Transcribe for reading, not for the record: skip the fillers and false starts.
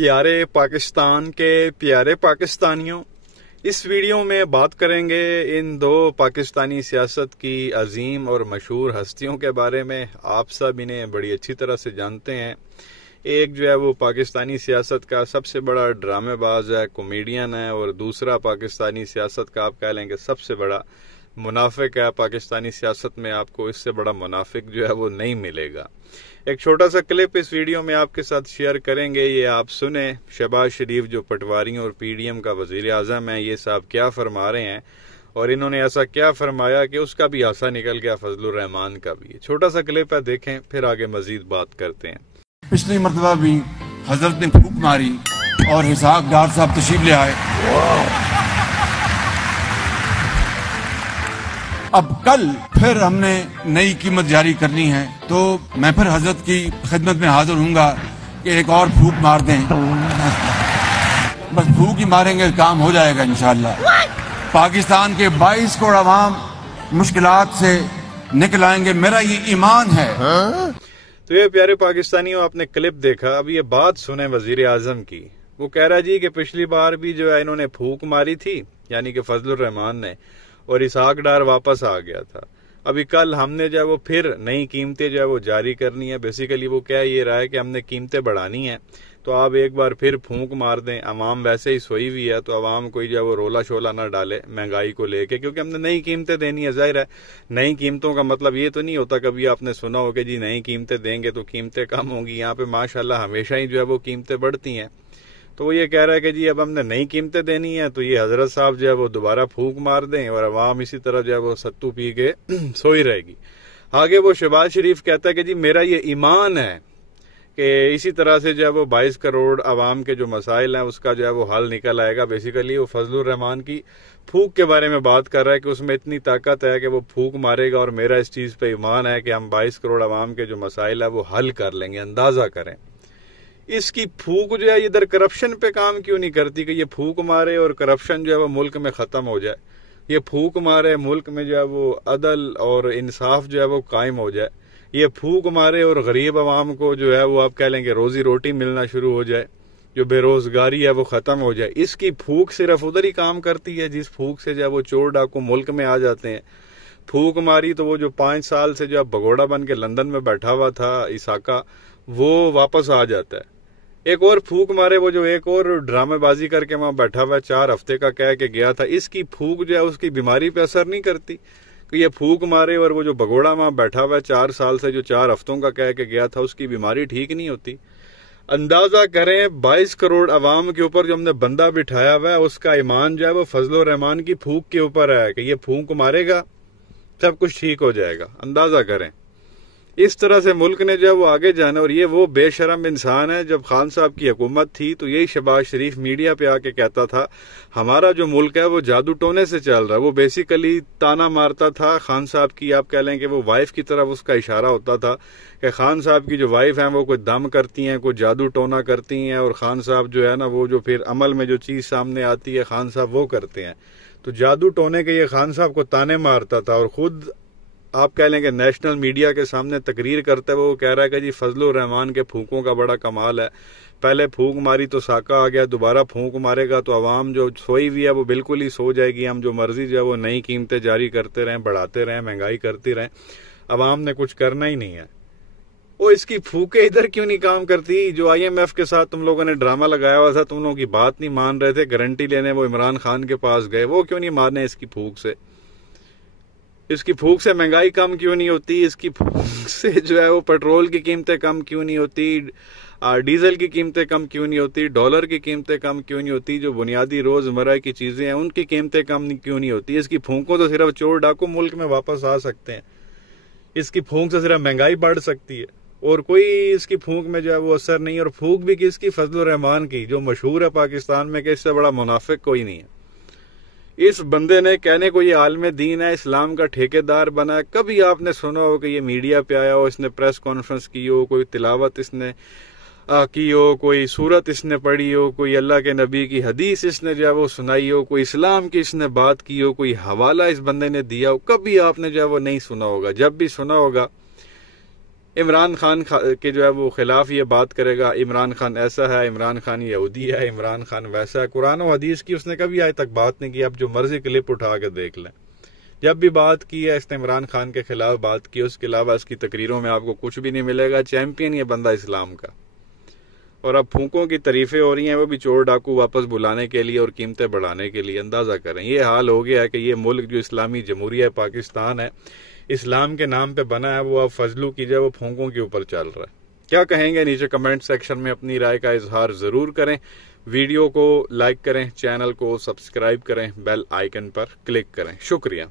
پیارے پاکستان کے پیارے پاکستانیوں، اس ویڈیو میں بات کریں گے ان دو پاکستانی سیاست کی عظیم اور مشہور ہستیوں کے بارے میں۔ آپ سب انہیں بڑی اچھی طرح سے جانتے ہیں۔ ایک جو ہے وہ پاکستانی سیاست کا سب سے بڑا ڈرامے باز ہے، کامیڈین ہے، اور دوسرا پاکستانی سیاست کا آپ کہہ لیں کہ سب سے بڑا منافق ہے۔ پاکستانی سیاست میں آپ کو اس سے بڑا منافق جو ہے وہ نہیں ملے گا۔ ایک چھوٹا سا کلپ اس ویڈیو میں آپ کے ساتھ شیئر کریں گے، یہ آپ سنیں۔ شہباز شریف جو پٹواریوں اور پی ڈی ایم کا وزیر اعظم ہے، یہ صاحب کیا فرما رہے ہیں اور انہوں نے ایسا کیا فرمایا کہ اس کا بھی ہاسا نکل گیا، فضل الرحمان کا بھی۔ چھوٹا سا کلپ ہے، دیکھیں، پھر آگے مزید بات کرتے ہیں۔ پچھلی مرتبہ بھی حضرت نے پھونک ماری اور اسحاق ڈار صاحب تشریف لے آئے۔ اب کل پھر ہم نے نئی قیمت جاری کرنی ہے، تو میں پھر حضرت کی خدمت میں حاضر ہوں گا کہ ایک اور پھونک مار دیں۔ بس پھونک ہی ماریں گے، کام ہو جائے گا انشاءاللہ۔ پاکستان کے 22 کروڑ عوام مشکلات سے نکل آئیں گے، میرا یہ ایمان ہے۔ تو یہ پیارے پاکستانیوں، آپ نے کلپ دیکھا، اب یہ بات سنیں وزیر اعظم کی۔ وہ کہہ رہا جی کہ پچھلی بار بھی جو ہے انہوں نے پھونک ماری تھی، یعنی کہ فضل الرحمان نے، اور اسحاق ڈار واپس آ گیا تھا۔ ابھی کل ہم نے جو ہے وہ پھر نئی قیمتیں جو ہے وہ جاری کرنی ہے۔ بیسیکلی وہ کہہ یہ رہا ہے کہ ہم نے قیمتیں بڑھانی ہیں، تو آپ ایک بار پھر پھونک مار دیں۔ عوام ویسے ہی سوئی ہوئی ہے، تو عوام کوئی جو ہے وہ رولا شولا نہ ڈالے مہنگائی کو لے کے، کیونکہ ہم نے نئی قیمتیں دینی ہے۔ ظاہر ہے نئی قیمتوں کا مطلب یہ تو نہیں ہوتا، کبھی آپ نے سنا ہو کہ جی نئی قیمتیں دیں گے تو قیمتیں کم ہوں گی۔ یہاں پہ ماشاءاللہ ہمیشہ ہی جو ہے وہ قیمتیں بڑھتی ہیں۔ تو وہ یہ کہہ رہا ہے کہ جی اب ہم نے نئی قیمتیں دینی ہیں، تو یہ حضرت صاحب جو ہے وہ دوبارہ پھونک مار دیں اور عوام اسی طرح جو ہے وہ ستو پی کے سوئی رہے گی۔ آگے وہ شہباز شریف کہتا ہے کہ جی میرا یہ ایمان ہے کہ اسی طرح سے جو ہے وہ 22 کروڑ عوام کے جو مسائل ہیں اس کا جو ہے وہ حل نکل آئے گا۔ بیسیکلی وہ فضل الرحمان کی پھونک کے بارے میں بات کر رہا ہے کہ اس میں اتنی طاقت ہے کہ وہ پھونک مارے گا، اور میرا اس چیز پہ ایمان ہے کہ ہم 22 کروڑ عوام کے جو مسائل ہیں وہ حل کر لیں گے۔ اندازہ کریں اس کی پھونک جو ہے ادھر کرپشن پہ کام کیوں نہیں کرتی کہ یہ پھونک مارے اور کرپشن جو ہے وہ ملک میں ختم ہو جائے۔ یہ پھونک مارے ملک میں جو ہے وہ عدل اور انصاف جو ہے وہ قائم ہو جائے۔ یہ پھونک مارے اور غریب عوام کو جو ہے وہ آپ کہہ لیں کہ روزی روٹی ملنا شروع ہو جائے، جو بے روزگاری ہے وہ ختم ہو جائے۔ اس کی پھونک صرف ادھر ہی کام کرتی ہے جس پھونک سے جو ہے وہ چور ڈاکو ملک میں آ جاتے ہیں۔ پھونک ماری تو وہ جو 5 سال سے جو بگوڑا بن کے لندن میں بیٹھا ہوا تھا اسحاقہ، وہ واپس آ جاتا ہے۔ ایک اور پھونک مارے وہ جو ایک اور ڈرامے بازی کر کے وہاں بیٹھا ہوا ہے، 4 ہفتے کا کہہ کے گیا تھا، اس کی پھونک جو ہے اس کی بیماری پہ اثر نہیں کرتی کہ یہ پھونک مارے اور وہ جو بگوڑا وہاں بیٹھا ہوا ہے 4 سال سے جو 4 ہفتوں کا کہہ کے گیا تھا، اس کی بیماری ٹھیک نہیں ہوتی۔ اندازہ کریں 22 کروڑ عوام کے اوپر جو ہم نے بندہ بٹھایا ہوا ہے، اس کا ایمان جو ہے وہ فضل الرحمان کی پھونک کے اوپر ہے کہ یہ پھونک مارے گا سب کچھ ٹھیک ہو جائے گا۔ اندازہ کریں اس طرح سے ملک نے جو ہے وہ آگے جانا۔ اور یہ وہ بے شرم انسان ہے، جب خان صاحب کی حکومت تھی تو یہی شہباز شریف میڈیا پہ آ کے کہتا تھا ہمارا جو ملک ہے وہ جادو ٹونے سے چل رہا ہے۔ وہ بیسیکلی تانا مارتا تھا خان صاحب کی، آپ کہہ لیں کہ وہ وائف کی طرف اس کا اشارہ ہوتا تھا کہ خان صاحب کی جو وائف ہیں وہ کوئی دم کرتی ہیں، کوئی جادو ٹونا کرتی ہیں، اور خان صاحب جو ہے نا وہ جو پھر عمل میں جو چیز سامنے آتی ہے خان صاحب وہ کرتے ہیں۔ تو جادو ٹونے کے یہ خان صاحب کو تانے مارتا تھا، اور خود آپ کہہ لیں کہ نیشنل میڈیا کے سامنے تقریر کرتے ہوئے وہ کہہ رہا ہے کہ جی فضل الرحمان کے پھونکوں کا بڑا کمال ہے۔ پہلے پھونک ماری تو ساکہ آ گیا، دوبارہ پھونک مارے گا تو عوام جو سوئی ہوئی ہے وہ بالکل ہی سو جائے گی۔ ہم جو مرضی جو ہے وہ نئی قیمتیں جاری کرتے رہیں، بڑھاتے رہیں، مہنگائی کرتی رہیں، عوام نے کچھ کرنا ہی نہیں ہے۔ وہ اس کی پھونکیں ادھر کیوں نہیں کام کرتی؟ جو IMF کے ساتھ تم لوگوں نے ڈرامہ لگایا ہوا تھا، تم لوگوں کی بات نہیں مان رہے تھے، گارنٹی لینے وہ عمران خان کے پاس گئے، وہ کیوں نہیں مارنے اس کی پھونک سے؟ اس کی پھونک سے مہنگائی کم کیوں نہیں ہوتی؟ اس کی پھونک سے جو ہے وہ پیٹرول کی قیمتیں کم کیوں نہیں ہوتی؟ ڈیزل کی قیمتیں کم کیوں نہیں ہوتی؟ ڈالر کی قیمتیں کم کیوں نہیں ہوتی؟ جو بنیادی روزمرہ کی چیزیں ہیں ان کی قیمتیں کم کیوں نہیں ہوتی؟ اس کی پھونکوں تو صرف چور ڈاکو ملک میں واپس آ سکتے ہیں، اس کی پھونک سے صرف مہنگائی بڑھ سکتی ہے، اور کوئی اس کی پھونک میں جو ہے وہ اثر نہیں۔ اور پھونک بھی کس کی؟ فضل الرحمان کی، جو مشہور ہے پاکستان میں کہ اس سے بڑا منافق کوئی نہیں ہے۔ اس بندے نے کہنے کو یہ عالم دین ہے، اسلام کا ٹھیکیدار بنا ہے۔ کبھی آپ نے سنا ہو کہ یہ میڈیا پہ آیا ہو، اس نے پریس کانفرنس کی ہو، کوئی تلاوت اس نے کی ہو، کوئی سورت اس نے پڑھی ہو، کوئی اللہ کے نبی کی حدیث اس نے جو ہے وہ سنائی ہو، کوئی اسلام کی اس نے بات کی ہو، کوئی حوالہ اس بندے نے دیا ہو؟ کبھی آپ نے جو ہے وہ نہیں سنا ہوگا۔ جب بھی سنا ہوگا عمران خان کے جو ہے وہ خلاف یہ بات کرے گا، عمران خان ایسا ہے، عمران خان یہودی ہے، عمران خان ویسا ہے. قرآن و حدیث کی اس نے کبھی آج تک بات نہیں کی. اب جو مرضی کلپ اٹھا کے دیکھ لیں. جب بھی بات کی ہے اس نے عمران خان کے خلاف بات کی، اس کے علاوہ اس کی تقریروں میں آپ کو کچھ بھی نہیں ملے گا. چیمپئن یہ بندہ اسلام کا. اور اب پھونکوں کی تعریفیں ہو رہی ہیں، وہ بھی چور ڈاکو واپس بلانے کے لیے اور قیمتیں بڑھانے کے لیے. اندازہ کریں یہ حال ہو گیا ہے کہ یہ ملک جو اسلامی جمہوریہ پاکستان ہے، اسلام کے نام پہ بنا ہے، وہ اب فضلو کی جائے وہ پھونکوں کے اوپر چل رہا ہے. کیا کہیں گے نیچے کمنٹ سیکشن میں اپنی رائے کا اظہار ضرور کریں. ویڈیو کو لائک کریں، چینل کو سبسکرائب کریں، بیل آئیکن پر کلک کریں. شکریہ.